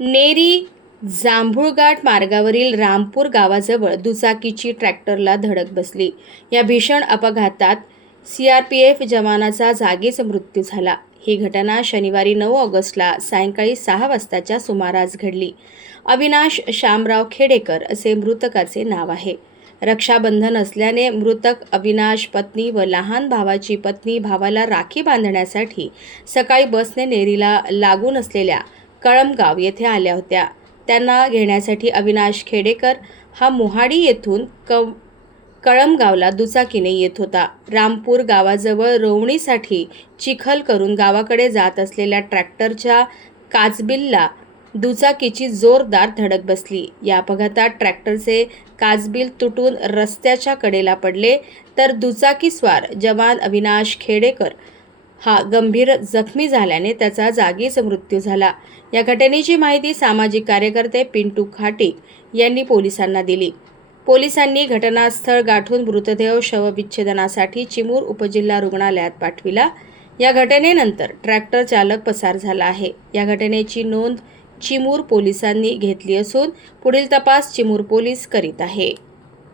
नेरी जांभूळघाट मार्गावरील रामपूर गावाजवळ दुचाकीची ट्रॅक्टरला धडक बसली. या भीषण अपघातात सी आर पी एफ जवानाचा जागीच मृत्यू झाला. ही घटना शनिवारी नऊ ऑगस्टला सायंकाळी सहा वाजताच्या सुमारास घडली. अविनाश शामराव खेडेकर असे मृतकाचे नाव आहे. रक्षाबंधन असल्याने मृतक अविनाश पत्नी व लहान भावाची पत्नी भावाला राखी बांधण्यासाठी सकाळी बसने नेरीला लागून असलेल्या कळमगाव येथे आल्या होत्या. त्यांना घेण्यासाठी अविनाश खेडेकर हा मोहाडी येथून क कळमगावला दुचाकीने येत होता. रामपूर गावाजवळ रोवणीसाठी चिखल करून गावाकडे जात असलेल्या ट्रॅक्टरच्या काचबिलला दुचाकीची जोरदार धडक बसली. या अपघातात ट्रॅक्टरचे काचबिल तुटून रस्त्याच्या कडेला पडले तर दुचाकीस्वार जवान अविनाश खेडेकर हा गंभीर जखमी झाल्याने त्याचा जागीच मृत्यू झाला. या घटनेची माहिती सामाजिक कार्यकर्ते पिंटू खाटीक यांनी पोलिसांना दिली. पोलिसांनी घटनास्थळ गाठून मृतदेह शवविच्छेदनासाठी चिमूर उपजिल्हा रुग्णालयात पाठविला. या घटनेनंतर ट्रॅक्टर चालक पसार झाला आहे. या घटनेची नोंद चिमूर पोलिसांनी घेतली असून पुढील तपास चिमूर पोलीस करीत आहे.